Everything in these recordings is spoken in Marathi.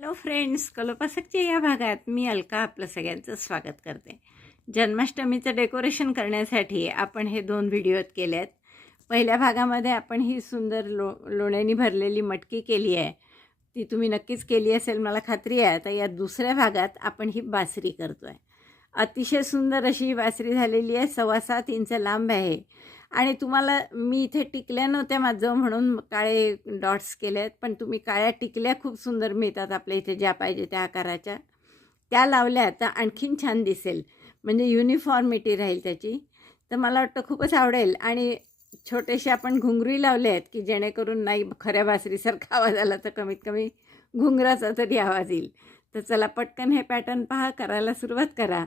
हॅलो फ्रेंड्स, कलोपासकच्या या भागात मी अलका आपलं सगळ्यांचं स्वागत करते. जन्माष्टमीचं डेकोरेशन करण्यासाठी आपण हे 2 व्हिडिओत केले आहेत. पहिल्या भागामध्ये आपण ही सुंदर लोण्यानी भरलेली मटकी केली आहे. ती तुम्ही नक्कीच केली असेल मला खात्री आहे. आता या दुसऱ्या भागात आपण ही बासरी करतो आहे. अतिशय सुंदर अशी ही बासरी झालेली आहे. 6.25 इंच लांब आहे आणि तुम्हाला मी इथे टिकल्या नव्हत्या माझं म्हणून काळे डॉट्स केले आहेत, पण तुम्ही काळ्या टिकल्या खूप सुंदर मिळतात आपल्या इथे ज्या पाहिजे त्या आकाराच्या, त्या लावल्या तर आणखीन छान दिसेल, म्हणजे युनिफॉर्मिटी राहील त्याची. तर मला वाटतं खूपच आवडेल. आणि छोटेसे आपण घुंगरूही लावले आहेत की जेणेकरून नाही खऱ्या बासरीसारखा आवाज आला तर कमीत कमी घुंगराचा तरी आवाज येईल. तर चला पटकन हे पॅटर्न पहा, करायला सुरुवात करा.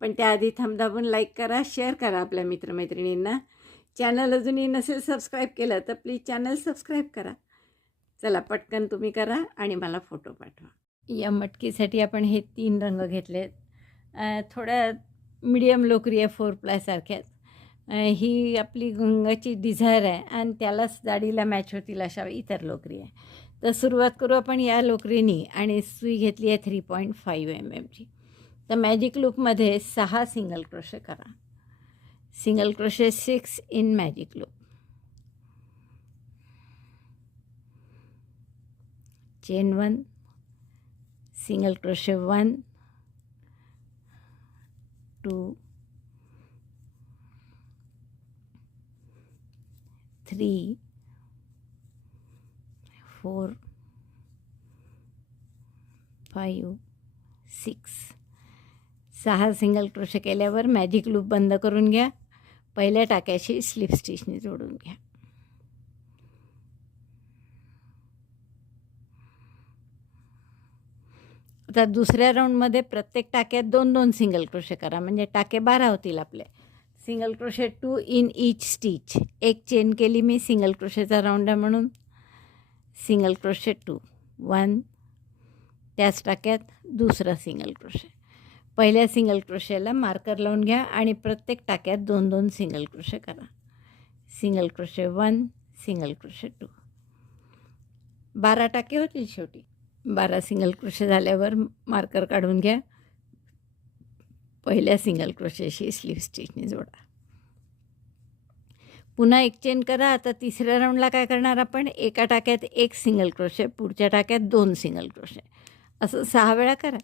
पण त्याआधी दाबून लाईक करा, शेअर करा आपल्या मित्रमैत्रिणींना. चॅनल अजूनही नसेल सबस्क्राईब केलं तर प्लीज चॅनल सबस्क्राईब करा. चला पटकन तुम्ही करा आणि मला फोटो पाठवा. या मटकीसाठी आपण हे 3 रंग घेतलेत. थोड्या मीडियम लोकरी आहे, 4 सारख्याच. ही आपली गंगाची डिझायर आहे आणि त्यालाच जाडीला मॅच होतील अशा इतर लोकरी आहे. तर सुरुवात करू आपण या लोकरीनी. आणि सुई घेतली आहे 3.5 mmची. तर मॅजिक लूपमध्ये 6 सिंगल क्रोशे करा. Single crochet 6 in magic loop. Chain 1, single crochet 1, 2, 3, 4, 5, 6. 6 single crochet केल्यावर मॅजिक लूप बंद करून घ्या. पहिल्या टाक्याशी स्लिप स्टिचने जोडून घ्या. आता दुसऱ्या राऊंडमध्ये प्रत्येक टाक्यात 2-2 सिंगल क्रोशे करा, म्हणजे टाके 12 होतील आपले. Single crochet 2 in each stitch. एक चेन केली मी, सिंगल क्रोशेचा राऊंड आहे म्हणून. सिंगल क्रोशे 2, 1, त्याच टाक्यात दुसरा सिंगल क्रोशे. पहिल्या सिंगल क्रोशेला मार्कर लावून घ्या आणि प्रत्येक टाक्यात 2-2 सिंगल क्रोशे करा. Single crochet 1, single crochet 2. 12 टाके होतील शेवटी. 12 सिंगल क्रोशे झाल्यावर मार्कर काढून घ्या. पहिल्या सिंगल क्रोशेशी स्लीव स्टिचने जोडा. पुन्हा एक चेन करा. आता तिसऱ्या राऊंडला काय करणार आपण, एका टाक्यात 1 सिंगल क्रोशे, पुढच्या टाक्यात 2 सिंगल क्रोशे, असं 6 वेळा करा.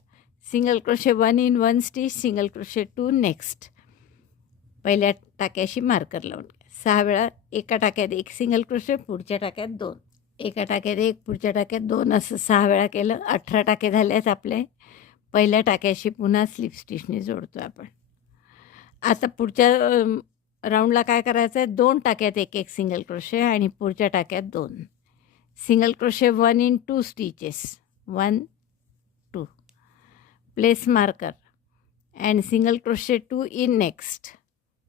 Single crochet 1 in 1 stitch, single crochet 2 next. पहिल्या टाक्याशी मार्कर लावून घ्या. 6 वेळा एका टाक्यात 1 सिंगल क्रोशे, पुढच्या टाक्यात 2, एका टाक्यात 1, पुढच्या टाक्यात 2, असं 6 वेळा केलं. 18 टाके झाले आहेत आपले. पहिल्या टाक्याशी पुन्हा स्लिप स्टिचने जोडतो आपण. आता पुढच्या राऊंडला काय करायचं आहे, 2 टाक्यात 1-1 सिंगल क्रोशे आणि पुढच्या टाक्यात 2 single crochet 1 in 2 stitches, 1, 2. Place marker and single crochet 2 in next.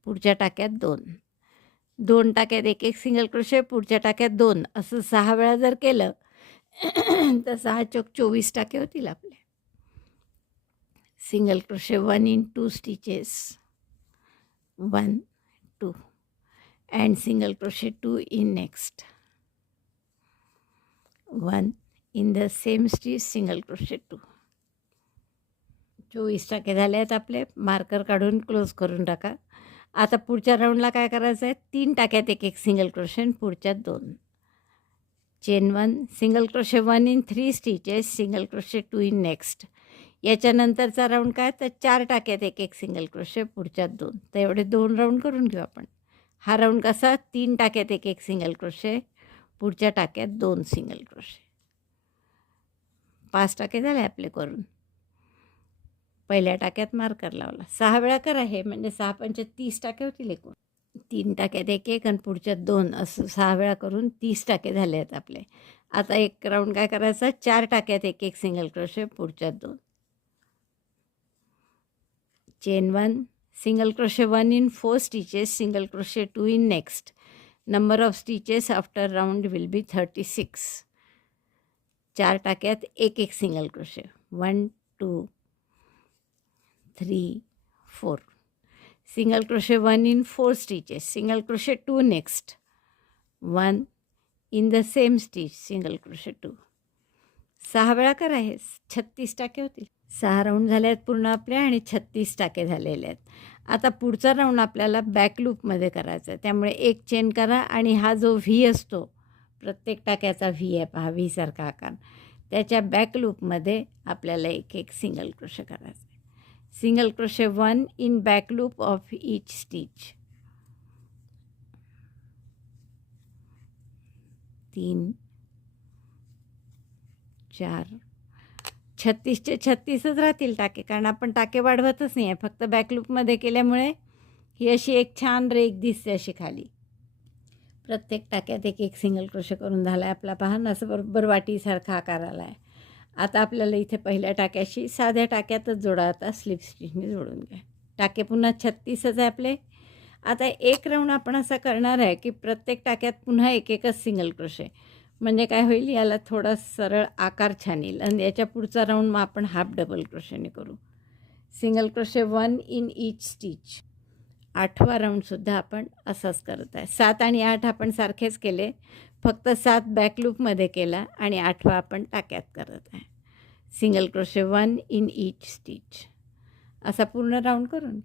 पुढच्या टाक्यात 2 टाक्यात 1-1 सिंगल क्रोशे, पुढच्या टाक्यात 2, असं 6 वेळा जर केलं तर 6 चोक 24 टाके होतील आपले. Single crochet 1 in 2 stitches, 1, 2, and single crochet 2 in next, 1 in the same stitch, single crochet 2. 24 टाके झाले आहेत आपले. मार्कर काढून क्लोज करून टाका. आता पुढच्या राऊंडला काय करायचं आहे, 3 टाक्यात 1-1 सिंगल क्रोशे, पुढच्यात 2. Chain 1, single crochet 1 in 3 stitches, single crochet 2 in next. याच्यानंतरचा राऊंड काय, तर 4 टाक्यात 1-1 सिंगल क्रोशे, पुढच्यात 2. तर एवढे 2 राऊंड करून घेऊ आपण. हा राऊंड कसा, 3 टाक्यात 1-1 सिंगल क्रोशे, पुढच्या टाक्यात 2 सिंगल क्रोशे. 5 टाके झाले आपले करून. पहिल्या टाक्यात मार्कर लावला. 6 वेळा करा हे, म्हणजे 6 पंचे 30 टाके होतील एकूण. 3 टाक्यात 1-1 आणि पुढच्यात 2, असं 6 वेळा करून 30 टाके झाले आहेत आपले. आता एक राऊंड काय करायचं, 4 टाक्यात 1-1 सिंगल क्रोशे, पुढच्यात 2. Chain 1, single crochet 1 in 4 stitches, single crochet 2 in next. Number of stitches after round will be 36. 4 टाक्यात 1-1 single crochet, 1, 2, 3, 4. Single crochet 1 in 4 stitches, single crochet 2 next, 1 in the same stitch, single crochet 2. 6 वेळा करा, हे 36 टाके होतील. 6 राऊंड झाले आहेत पूर्ण आपले आणि 36 टाके झालेले आहेत. आता पुढचा राऊंड आपल्याला बॅक लूपमध्ये करायचा आहे. त्यामुळे एक चेन करा आणि हा जो व्ही असतो, प्रत्येक टाक्याचा व्ही आहे पहा, व्ही सारखा आकार, त्याच्या बॅक लूपमध्ये आपल्याला एक सिंगल क्रोशे करायचा आहे. Single crochet 1 in back loop of each stitch. 3 4 36चे 36च राहतील टाके, कारण आपण टाके वाढवतच नाही आहे, फक्त बॅक लूपमध्ये केल्यामुळे ही अशी एक छान रेघ दिसते अशी खाली. प्रत्येक टाक्यात एक सिंगल क्रोशे करून झाला आहे आपला पहा, असं बरोबर वाटीसारखा आकार आला आहे. आता आपल्याला इथे पहिल्या टाक्याशी साध्या टाक्यातच जोडा, आता स्लिप स्टिचने जोडून घ्या. टाके पुन्हा 36च आहे आपले. आता एक राऊंड आपण असा करणार आहे की प्रत्येक टाक्यात पुन्हा एकच सिंगल क्रोशे, म्हणजे काय होईल, याला थोडा सरळ आकार छान येईल. आणि याच्या पुढचा राऊंड मग आपण हाफ डबल क्रोशेने करू. Single crochet 1 in each stitch. 8वा राऊंडसुद्धा आपण असाच करत आहे. 7 आणि 8 आपण सारखेच केले, फक्त 7 बॅक लूपमध्ये केला आणि 8वा आपण टाक्यात करत आहे. Single crochet 1 in each stitch. असा पूर्ण राऊंड करून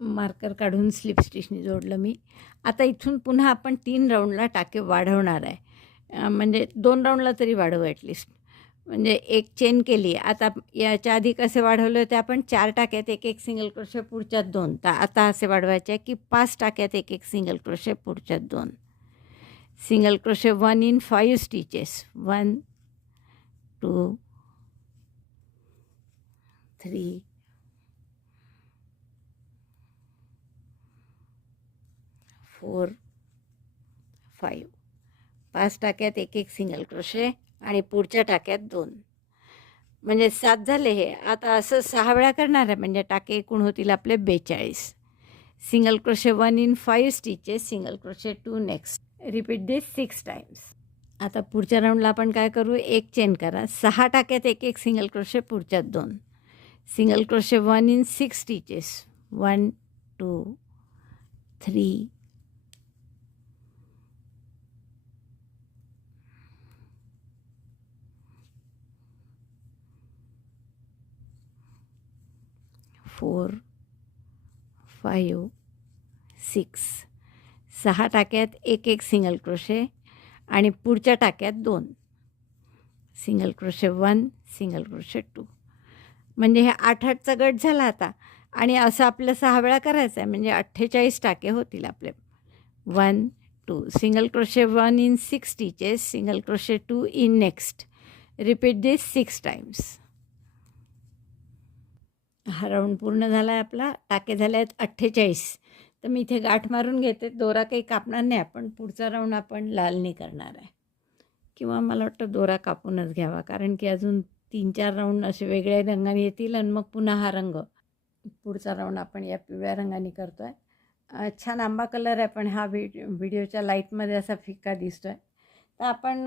मार्कर काढून स्लिप स्टिचने जोडलं मी. आता इथून पुन्हा आपण 3 राऊंडला टाके वाढवणार आहे. म्हणजे 2 राऊंडला तरी वाढवू ॲटलिस्ट. म्हणजे एक चेन केली. आता याच्या आधी कसे वाढवले होते आपण, 4 टाक्यात एक सिंगल क्रोशे, पुढच्यात 2. तर आता असे वाढवायचे की 5 टाक्यात एक सिंगल क्रोशे, पुढच्यात 2. Single crochet 1 in 5 stitches. 1 2 3 4 5. 5 टाक्यात एक सिंगल क्रोशे आणि पुढच्या टाक्यात 2, म्हणजे 7 झाले हे. आता असं 6 वेळा करणार आहे, म्हणजे टाके एकूण होतील आपले 42. Single crochet 1 in 5 stitches, single crochet 2 next. Repeat this 6 times. आता पुढच्या राऊंडला आपण काय करू, एक चेन करा. 6 टाक्यात एक सिंगल क्रोशे, पुढच्यात 2. Single crochet 1 in 6 stitches. 1 2 3 4 5 6. 6 टाक्यात एक सिंगल क्रोशे आणि पुढच्या टाक्यात 2. Single crochet 1, single crochet 2. म्हणजे हे 8चा गट झाला आता. आणि असं आपलं 6 वेळा करायचं आहे, म्हणजे 48 टाके होतील आपले. 1 2. Single crochet 1 in 6 stitches, single crochet 2 in next. Repeat this 6 times. हा राऊंड पूर्ण झाला आहे आपला. टाके झाले आहेत 48. तर मी इथे गाठ मारून घेते. दोरा काही कापणार नाही आपण. पुढचा राऊंड आपण लालनी करणार आहे, किंवा मला वाटतं दोरा कापूनच घ्यावा, कारण की अजून 3-4 राऊंड असे वेगळ्या रंगाने येतील आणि मग पुन्हा हा रंग. पुढचा राऊंड आपण या पिवळ्या रंगाने करतो आहे. छान आंबा कलर आहे, पण हा व्हिडिओच्या लाईटमध्ये असा फिक्का दिसतो आहे. तर आपण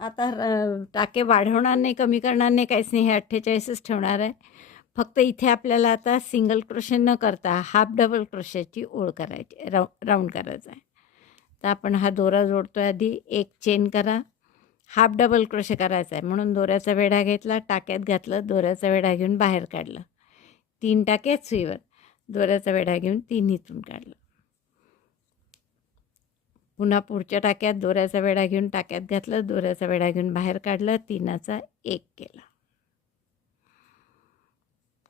आता टाके वाढवणार नाही, कमी करणार नाही, काहीच नाही. हे 48च ठेवणार आहे. फक्त इथे आपल्याला आता सिंगल क्रोशे न करता हाफ डबल क्रोशेची ओळ करायची, राऊंड करायचा आहे. तर आपण हा दोरा जोडतो आहे. आधी एक चेन करा, हाफ डबल क्रोशे करायचा आहे, म्हणून दोऱ्याचा वेढा घेतला, टाक्यात घातलं, दोऱ्याचा वेढा घेऊन बाहेर काढलं. 3 टाके सुईवर, दोऱ्याचा वेढा घेऊन 3 इथून काढलं. पुन्हा पुढच्या टाक्यात दोऱ्याचा वेढा घेऊन टाक्यात घातलं, दोऱ्याचा वेढा घेऊन बाहेर काढलं, 3चा 1 केला.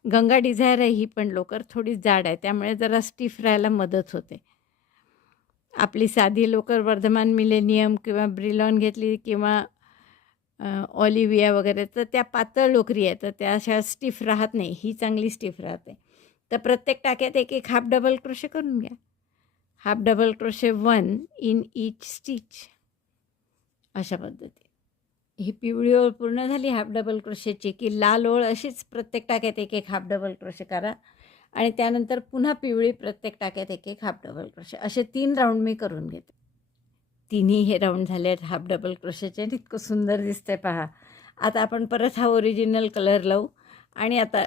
गंगा डिझायर आहे ही, पण लोकर थोडी जाड आहे, त्यामुळे जरा स्टिफ राहायला मदत होते. आपली साधी लोकर वर्धमान मिलेनियम किंवा ब्रिलॉन घेतली किंवा ऑलिव्हिया वगैरे, तर त्या पातळ लोकरी आहे, तर त्या अशा स्टिफ राहत नाही. ही चांगली स्टिफ राहते. तर प्रत्येक टाक्यात एक हाफ डबल क्रोशे करून घ्या. Half double crochet 1 in each stitch. अशा पद्धती. ही पिवळी ओळ पूर्ण झाली हाफ डबल क्रोशेची, की लाल ओळ अशीच प्रत्येक टाक्यात एक हाफ डबल क्रोशे करा, आणि त्यानंतर पुन्हा पिवळी प्रत्येक टाक्यात एक हाफ डबल क्रोशे. असे 3 राऊंड मी करून घेते. 3ही हे राऊंड झाले आहेत हाफ डबल क्रोशेचे. इतकं सुंदर दिसतंय पहा. आता आपण परत हा ओरिजिनल कलर लावू, आणि आता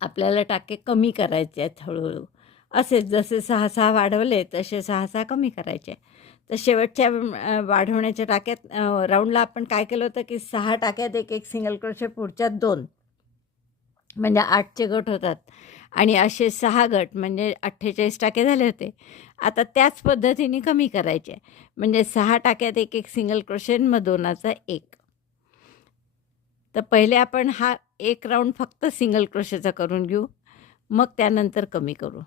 आपल्याला टाके कमी करायचे आहेत हळूहळू. असेच जसे 6-6 वाढवले तसे 6-6 कमी करायचे. तर शेवटच्या वाढवण्याच्या टाक्यात राऊंडला आपण काय केलं होतं की 6 टाक्यात एक सिंगल क्रोशे, पुढच्या 2 म्हणजे 8चे गट होतात आणि असे 6 गट म्हणजे 48 टाके झाले होते. आता त्याच पद्धतीने कमी करायचे, म्हणजे 6 टाक्यात एक सिंगल क्रोशे, मग 2चा 1. तर पहिले आपण हा एक राऊंड फक्त सिंगल क्रोशेचा करून घेऊ, मग त्यानंतर कमी करू.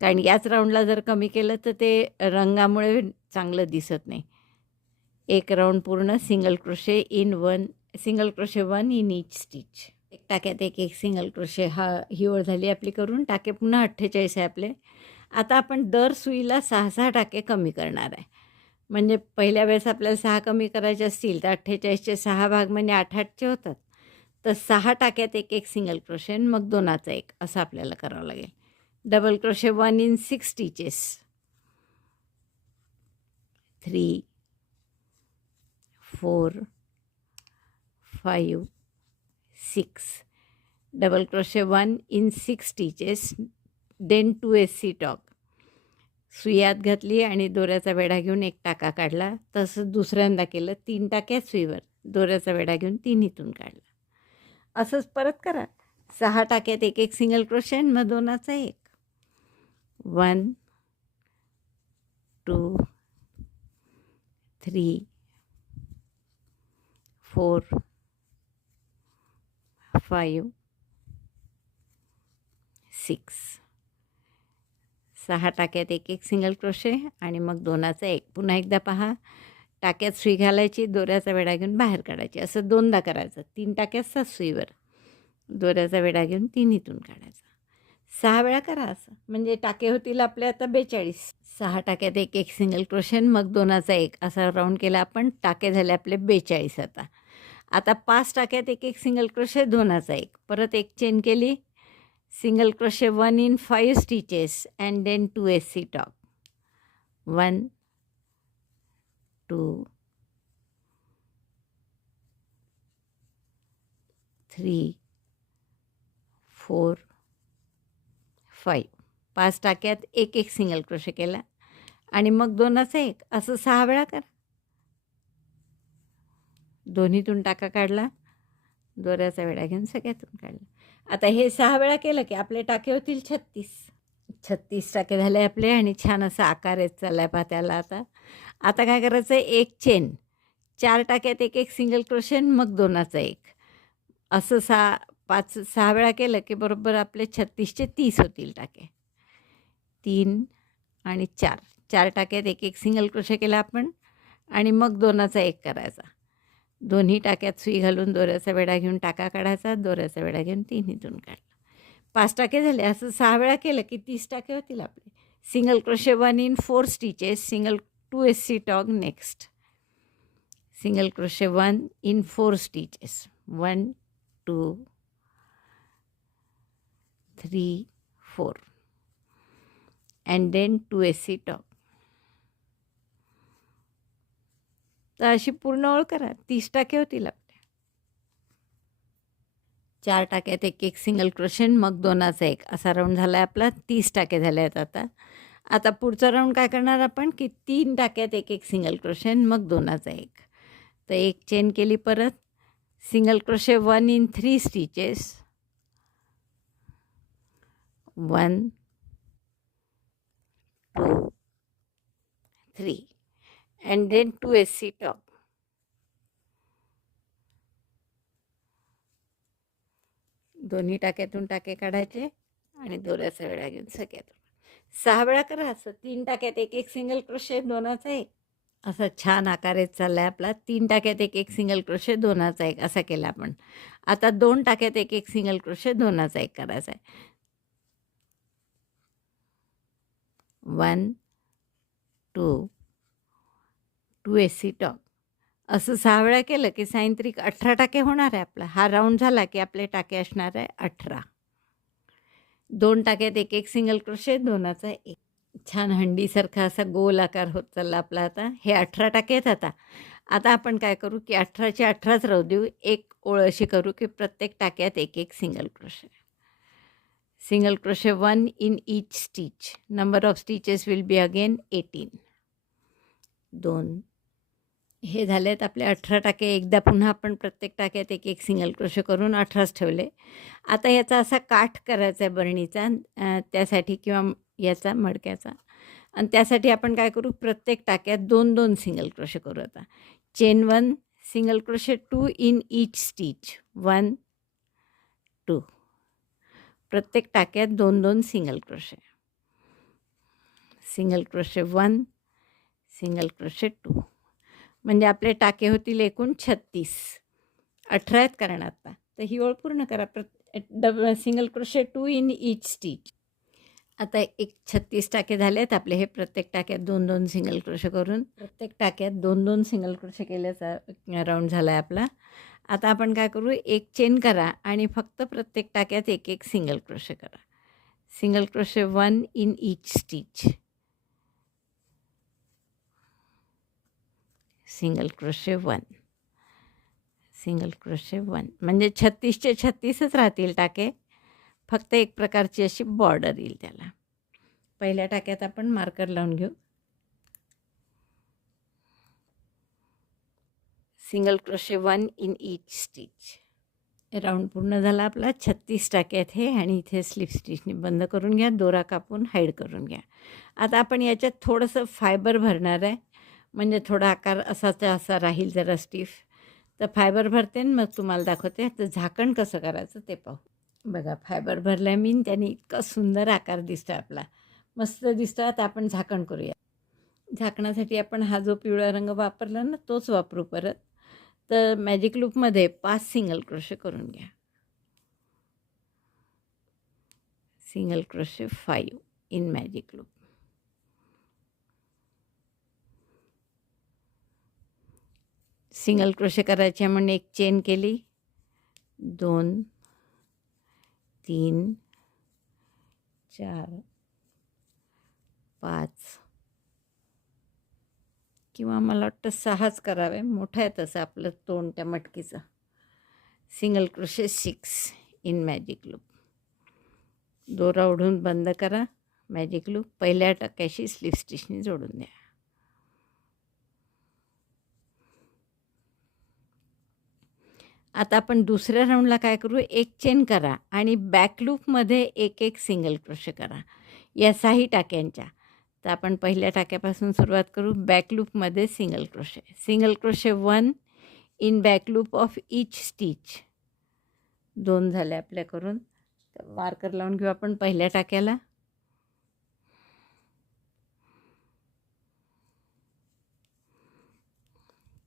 कारण याच राऊंडला जर कमी केलं तर ते रंगामुळे चांगलं दिसत नाही. एक राऊंड पूर्ण single crochet in 1 in each stitch. एक टाक्यात एक सिंगल क्रोशे, ही ओळ झाली आपली करून. टाके पुन्हा 48 आहे आपले. आता आपण दर सुईला 6-6 टाके कमी करणार आहे. म्हणजे पहिल्या वेळेस आपल्याला 6 कमी करायचे असतील तर 48चे 6 भाग म्हणजे 8-8चे होतात. तर 6 टाक्यात एक सिंगल क्रोशे, मग 2चा 1 असं आपल्याला करावं लागेल. Double crochet 1 in 6 stitches, 3, 4, 5, 6. Double crochet 1 in 6 stitches, then 2 tog. सुई आत घातली आणि दोऱ्याचा वेढा घेऊन एक टाका काढला. तसंच दुसऱ्यांदा केलं. 3 टाक्यात सुईवर दोऱ्याचा वेढा घेऊन तिन्हीतून काढला. असंच परत करा. 6 टाक्यात एक सिंगल क्रोशे, मग 2चा 1. 1, 2, 3, 4, 5, 6. 6 टाक्यात एक सिंगल क्रोशे आणि मग 2चा 1. पुन्हा एकदा पहा. टाक्यात सुई घालायची, दोऱ्याचा वेढा घेऊन बाहेर काढायची. असं 2दा करायचं. 3 टाक्यात 7 सुईवर दोऱ्याचा वेढा घेऊन तिन्हीतून काढायचा. 6 वेळा करा असं, म्हणजे टाके होतील आपले आता 42. 6 टाक्यात एक सिंगल क्रोशे, मग 2चा 1 असा राऊंड केला आपण. टाके झाले आपले 42. आता 5 टाक्यात एक सिंगल क्रोशे, 2चा 1. परत एक चेन केली. Single crochet 1 in 5 stitches and then 2 talk. 1, 2, 3, 4, 5. 5 टाक्यात एक सिंगल क्रोशे केला आणि मग 2चा 1 असं 6 वेळा करा. दोन्हीतून टाका काढला, दोऱ्याचा वेढा घेऊन सगळ्यातून काढला. आता हे 6 वेळा केलं की आपले टाके होतील 36 टाके झाले आपले आणि छान असा आकार येत चालला आहे पहा त्याला. आता काय करायचं आहे, एक चेन, 4 टाक्यात एक सिंगल क्रोशे, मग 2चा 1 असं 6 वेळा केलं की बरोबर आपले 36चे 30 होतील टाके. 3 आणि 4 टाक्यात एक सिंगल क्रोशे केला आपण आणि मग 2चा 1 करायचा. दोन्ही टाक्यात सुई घालून दोऱ्याचा वेढा घेऊन टाका काढायचा, दोऱ्याचा वेढा घेऊन तिन्हीतून काढला. 5 टाके झाले. असं 6 वेळा केलं की 30 टाके होतील आपले. Single crochet 1 in 4 stitches, single 2 talk. Next single crochet 1 in 4 stitches, 1, 2, 3, 4 and then 2 talk. तर अशी पूर्ण ओळ करा. 30 टाके होतील आपले. 4 टाक्यात एक सिंगल क्रोशे, मग 2चा 1 असा राऊंड झाला आहे आपला. 30 टाके झाले आहेत. आता पुढचा राऊंड काय करणार आपण की 3 टाक्यात एक सिंगल क्रोशे, मग 2चा 1. तर एक चेन केली. परत single crochet 1 in 3 stitches, 1, 2, 3 and then 2 talk. दोन्ही टाक्यातून टाके काढायचे आणि दोऱ्याचा वेढा घेऊन सगळ्यातून 6 वेळा करा असं. 3 टाक्यात एक सिंगल क्रोशे, 2चा 1 असा छान आकार येत चालला आहे आपला. 3 टाक्यात एक सिंगल क्रोशे, 2चा 1 असा केला आपण. आता 2 टाक्यात एक सिंगल क्रोशे, 2चा 1 करायचा आहे. 1, 2, 2 टॉक. असं 6 वेळा केलं की सायंत्रिक 18 टाके होणार आहे आपला. हा राऊंड झाला की आपले टाके असणार आहे 18. 2 टाक्यात एक सिंगल क्रोशे, 2चा 1. छान हंडीसारखा असा गोल आकार होत चालला आपला. आता हे 18 टाके आहेत. आता आपण काय करू की 18चे 18च राहू देऊ. एक ओळ अशी करू की प्रत्येक टाक्यात एक single crochet. Single crochet 1 in each stitch. Number of stitches will be again 18. 2 हे झालेत आपले 18 टाके. एकदा पुन्हा आपण प्रत्येक टाक्यात एक एक सिंगल क्रोशे करून 18च ठेवले. आता याचा असा काठ करायचा आहे बरणीचा त्यासाठी किंवा याचा मडक्याचा. आणि त्यासाठी आपण काय करू, प्रत्येक टाक्यात 2-2 सिंगल क्रोशे करू. आता chain 1 single crochet 2 in each stitch 1 2. प्रत्येक टाक्यात 2-2 single crochet. Single crochet 1 single crochet 2. म्हणजे आपले टाके होतील एकूण 36. 18 आहेत कारण आता. तर ही ओळ पूर्ण करा. Single crochet 2 in each stitch. आता एक 36 टाके झाले आहेत आपले. हे प्रत्येक टाक्यात 2-2 सिंगल क्रोशे करून प्रत्येक टाक्यात 2-2 सिंगल क्रोशे केल्याचा राऊंड झाला आहे आपला. आता आपण काय करू, एक चेन करा आणि फक्त प्रत्येक टाक्यात एक एक सिंगल क्रोशे करा. Single crochet 1 in each stitch. Single crochet 1 single crochet 1. म्हणजे 36चे 36च राहतील टाके, फक्त एक प्रकारची अशी बॉर्डर येईल त्याला. पहिल्या टाक्यात आपण मार्कर लावून घेऊ. Single crochet 1 in each stitch. Round पूर्ण झाला आपला. 36 टाके आहेत हे. आणि इथे स्लिप स्टिचने बंद करून घ्या. दोरा कापून हाईड करून घ्या. आता आपण याच्यात थोडंसं फायबर भरणार आहे. म्हणजे थोडा आकार असाचा असा राहील जरा स्टिफ. तर फायबर भरते आणि मग तुम्हाला दाखवते. तर झाकण कसं करायचं ते पाहू. बघा फायबर भरलं आहे मी. त्याने इतका सुंदर आकार दिसतो आपला, मस्त दिसतो. आता आपण झाकण करूया. झाकणासाठी आपण हा जो पिवळा रंग वापरला ना तोच वापरू परत. तर मॅजिक लूपमध्ये 5 सिंगल क्रोशे करून घ्या. Single crochet 5 in magic loop. Single crochet करायचे म्हणून एक चेन केली. 2 3 4 5 किंवा मला वाटतं 6च करावे. मोठं आहे तसं आपलं तोंड त्या मटकीचं. Single crochet 6 in magic loop. दोरा ओढून बंद करा. मॅजिक लूप पहिल्या टाक्याशी स्लिप स्टिचने जोडून द्या. आता आपण दुसऱ्या राऊंडला काय करू, एक चेन करा आणि बॅक लूपमध्ये एक एक सिंगल क्रोशे करा या 6 टाक्यांच्या. तर आपण पहिल्या टाक्यापासून सुरुवात करू. बॅक लूपमध्ये single crochet. Single crochet 1 in back loop of each stitch. 2 झाले आपल्या करून. तर मार्कर लावून घेऊ आपण पहिल्या टाक्याला.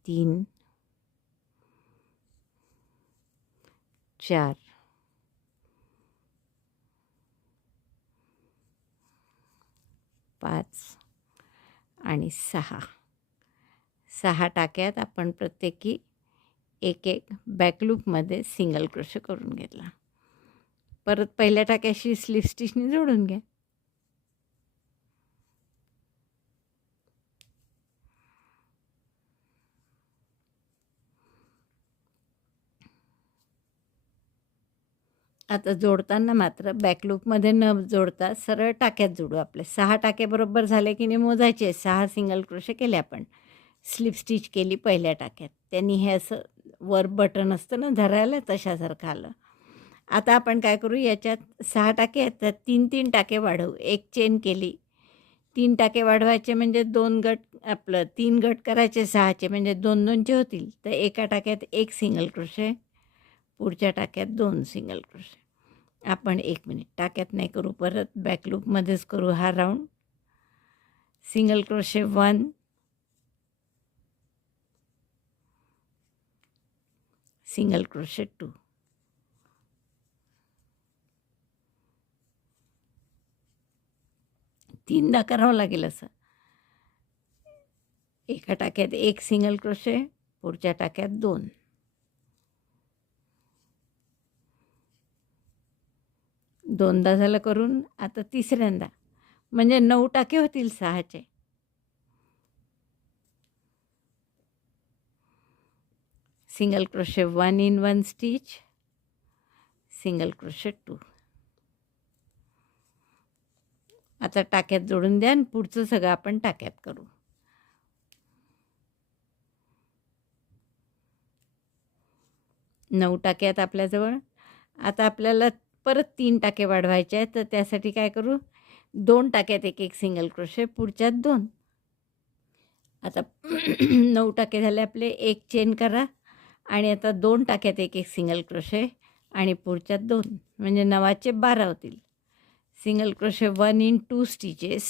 तीन 4 5 आणि 6. 6 टाक्यात आपण प्रत्येकी एक एक बॅकलूपमध्ये सिंगल क्रोशे करून घेतला. परत पहिल्या टाक्याशी स्लिप स्टिचने जोडून घ्या. आता जोडताना मात्र बॅकलूपमध्ये न जोडता सरळ टाक्यात जोडू. आपले 6 टाके बरोबर झाले की नाही मोजायचे. 6 सिंगल क्रोशे केले आपण. स्लिप स्टिच केली पहिल्या टाक्यात. त्यांनी हे असं वर बटन असतं ना धरायला तशासारखं आलं. आता आपण काय करू, याच्यात 6 टाके आहेत तर 3-3 टाके वाढवू. एक चेन केली. 3 टाके वाढवायचे म्हणजे 2 गट आपलं 3 गट करायचे 6चे म्हणजे 2-2चे होतील. तर एका टाक्यात एक सिंगल क्रोशे, पुढच्या टाक्यात 2 सिंगल क्रोशे. आपण 1 मिनिट टाक्यात नाही करू, परत बॅकलूपमध्येच करू हा round. Single crochet 1 single crochet 2. तीनदा करावं लागेल असं. एका टाक्यात एक सिंगल क्रोशे, पुढच्या टाक्यात 2. दोनदा झालं करून. आता तिसऱ्यांदा म्हणजे 9 टाके होतील 6चे. Single crochet 1 in 1 stitch, single crochet 2. आता टाक्यात जोडून द्या आणि पुढचं सगळं आपण टाक्यात करू. 9 टाके आहेत आपल्याजवळ. आता आपल्याला परत 3 टाके वाढवायचे आहेत, तर त्यासाठी काय करू, 2 टाक्यात एक एक सिंगल क्रोशे, पुढच्यात 2. आता 9 टाके झाले आपले, एक चेन करा आणि आता 2 टाक्यात एक एक सिंगल क्रोशे आणि पुढच्यात 2, म्हणजे 9चे 12 होतील. Single crochet 1 in 2 stitches,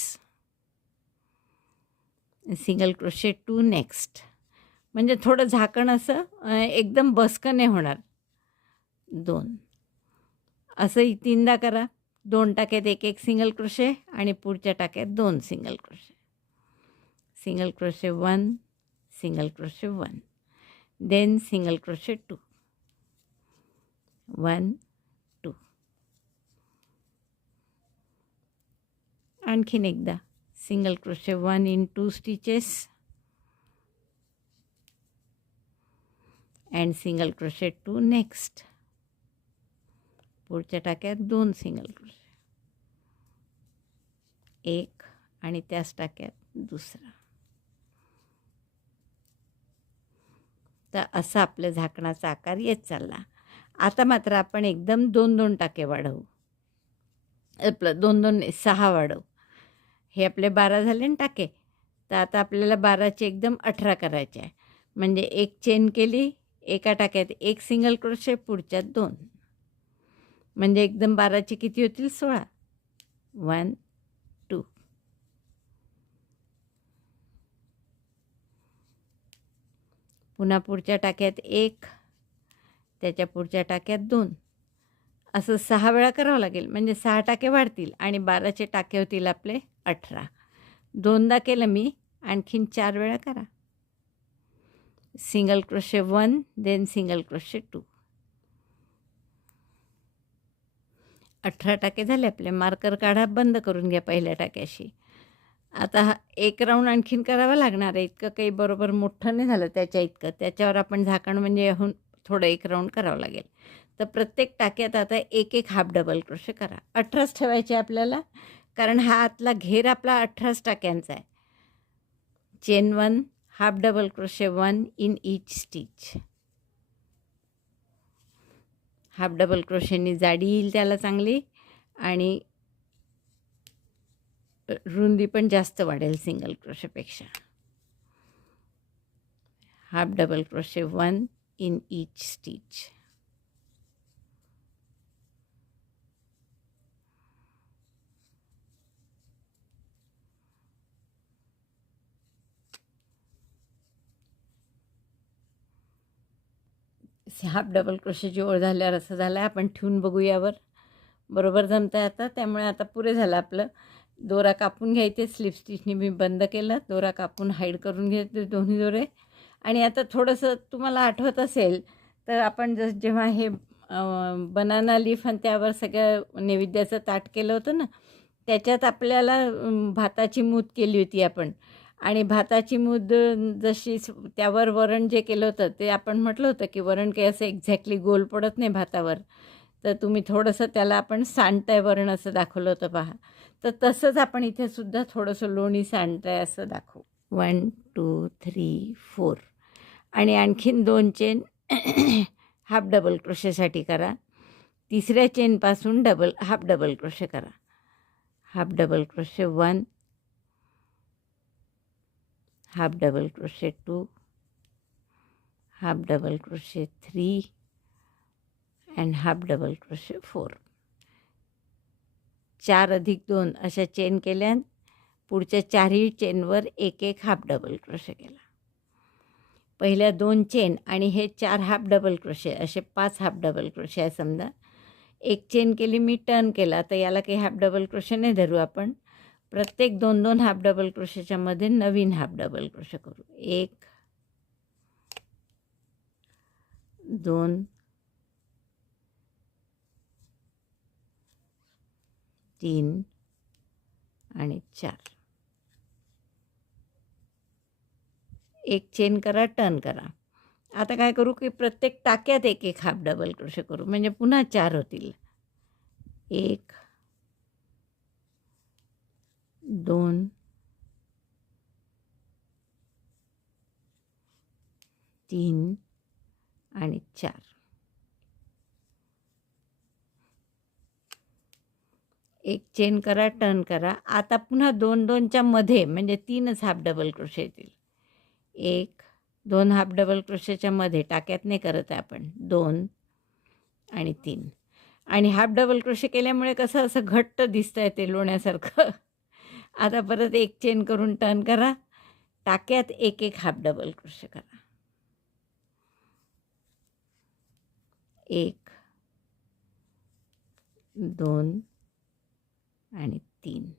single crochet 2 next. म्हणजे थोडं झाकण असं एकदम बसकं नाही होणार. 2 असं 3दा करा. 2 टाक्यात एक एक सिंगल क्रोशे आणि पुढच्या टाक्यात 2 single crochet. Single crochet 1, single crochet 1, then single crochet 2, 1, 2. आणखीन एकदा single crochet 1 in 2 stitches and single crochet 2 next. पुढच्या टाक्यात 2 सिंगल क्रोशे, एक आणि त्याच टाक्यात दुसरा. तर असा आपल्या झाकणाचा आकार येत चालला. आता मात्र आपण एकदम 2-2 टाके वाढवू. आपलं 2-2 6 वाढवू. हे आपले 12 झाले ना टाके. तर आता आपल्याला 12चे एकदम 18 करायचे आहे. म्हणजे एक चेन केली, एका टाक्यात एक सिंगल क्रोशे, पुढच्यात 2, म्हणजे एकदम 12चे किती होतील, 16. 1, 2. पुन्हा पुढच्या टाक्यात 1, त्याच्या पुढच्या टाक्यात 2, असं 6 वेळा करावं लागेल. म्हणजे 6 टाके वाढतील आणि 12चे टाके होतील आपले 18. 2दा केलं मी, आणखीन 4 वेळा करा. Single crochet 1, then single crochet 2. 18 टाके झाले आपले. मार्कर काढा, बंद करून घ्या पहिल्या टाक्याशी. आता हा एक राऊंड आणखीन करावा लागणार आहे. इतकं काही बरोबर मोठं नाही झालं त्याच्या इतकं. त्याच्यावर आपण झाकण म्हणजे याहून थोडं एक राऊंड करावं लागेल. तर प्रत्येक टाक्यात आता एक एक हाफ डबल क्रोशे करा. 18च ठेवायचे आपल्याला, कारण हा आतला घेर आपला 18च टाक्यांचा आहे. Chain 1, half double crochet 1 in each stitch. Half double क्रोशेनी जाडी येईल त्याला चांगली आणि रुंदी पण जास्त वाढेल सिंगल क्रोशेपेक्षा. Half double crochet 1 in each stitch. Half double क्रोशेची ओळ झाल्यावर असं झालं आहे. आपण ठेवून बघू यावर. बरोबर जमतं आहे आता. त्यामुळे आता पुरे झालं आपलं. दोरा कापून घ्यायचे. स्लिप स्टिचनी मी बंद केलं. दोरा कापून हाईड करून घेते दोन्ही दोरे. आणि आता थोडंसं तुम्हाला आठवत असेल तर आपण जेव्हा हे बनाना लीफ आणि त्यावर सगळं नैवेद्याचं ताट केलं होतं ना, त्याच्यात आपल्याला भाताची मूद केली होती आपण. आणि भाताची मूद जशी त्यावर वरण जे केलं होतं ते आपण म्हटलं होतं की वरण काही असं एक्झॅक्टली गोल पडत नाही भातावर. तर तुम्ही थोडंसं त्याला आपण सांडताय वरण असं दाखवलं होतं पहा. तर तसंच आपण इथे सुद्धा थोडंसं लोणी सांडताय असं दाखवू. 1, 2, 3, 4 आणि आणखीन 2 चेन हाफ डबल क्रोशेसाठी करा. तिसऱ्या चेनपासून हाफ डबल क्रोशे करा. Half double crochet 1, half double crochet 2, half double crochet 3 and half double crochet 4. 4 अधिक 2 अशा चेन केल्या. पुढच्या 4ही चेनवर एक एक हाफ डबल क्रोशे केला. पहिल्या 2 चेन आणि हे 4 हाफ डबल क्रोशे, असे 5 हाफ डबल क्रोशे आहे समजा. एक चेन केली मी, टर्न केला, तर याला काही हाफ डबल क्रोशे नाही धरू आपण. प्रत्येक 2-2 हाफ डबल क्रोशेच्या मध्ये नवीन हाफ डबल क्रोशे करू. 1, 2, 3 आणि 4. एक चेन करा, टर्न करा. आता काय करू की प्रत्येक टाक्यात एक एक हाफ डबल क्रोशे करू, म्हणजे पुन्हा 4 होतील. 1, 2, 3 आणि 4. एक चेन करा, टर्न करा. आता पुन्हा 2-2च्या मध्ये म्हणजे 3च हाफ डबल क्रोशे येतील. 1, 2 हाफ डबल क्रोशेच्या मध्ये टाक्यात नाही करत आहे आपण. 2 आणि 3 आणि हाफ डबल क्रोशे केल्यामुळे कसं असं घट्ट दिसतंय ते लोण्यासारखं. आता परत एक चेन करून टर्न करा. टाक्यात एक हाफ डबल क्रोशे करा. 1, 2 आणि 3.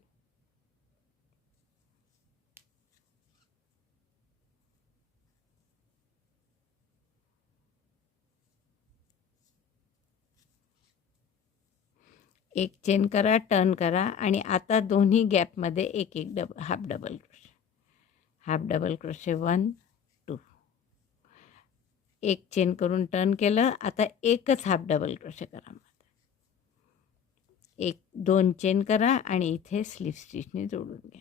एक चेन करा, टर्न करा आणि आता दोन्ही गॅपमध्ये एक half double crochet. Half double crochet 1, 2. एक चेन करून टर्न केलं. आता एकच हाफ डबल क्रोशे करा. 1, 2 चेन करा आणि इथे स्लिप स्टिचने जोडून घ्या.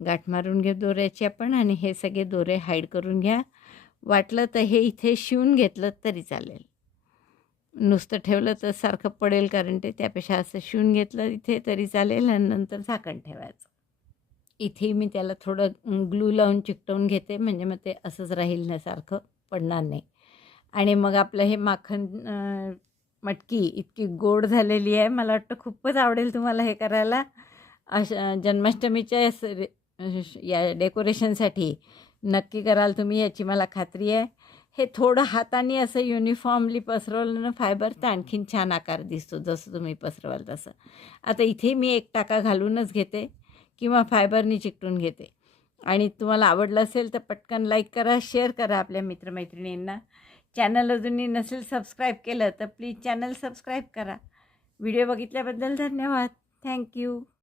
गाठ मारून घ्या दोऱ्याची आपण आणि हे सगळे दोरे हाईड करून घ्या. वाटलं तर हे इथे शिवून घेतलं तरी चालेल. नुसतं ठेवलं तर सारखं पडेल, कारण ते त्यापेक्षा असं शिवून घेतलं इथे तरी चालेल आणि नंतर झाकण ठेवायचं. इथे मी त्याला थोडं ग्लू लावून चिकटवून घेते, म्हणजे मग ते असंच राहील ना, सारखं पडणार नाही. आणि मग आपलं हे माखन मटकी इतकी गोड झालेली आहे. मला वाटतं खूपच आवडेल तुम्हाला हे करायला. जन्माष्टमीच्या या डेकोरेशनसाठी नक्की कराल तुम्ही, याची मला खात्री आहे. हे थोडं हाताने असं युनिफॉर्मली पसरवलं ना फायबर, तर आणखीन छान आकार दिसतो जसं तुम्ही पसरवाल तसं. आता इथे मी एक टाका घालूनच घेते किंवा फायबरनी चिकटून घेते. आणि तुम्हाला आवडलं असेल तर पटकन लाईक करा, शेअर करा आपल्या मित्रमैत्रिणींना. चॅनल अजूनही नसेल सबस्क्राईब केलं तर प्लीज चॅनल सबस्क्राईब करा. व्हिडिओ बघितल्याबद्दल धन्यवाद. थँक्यू.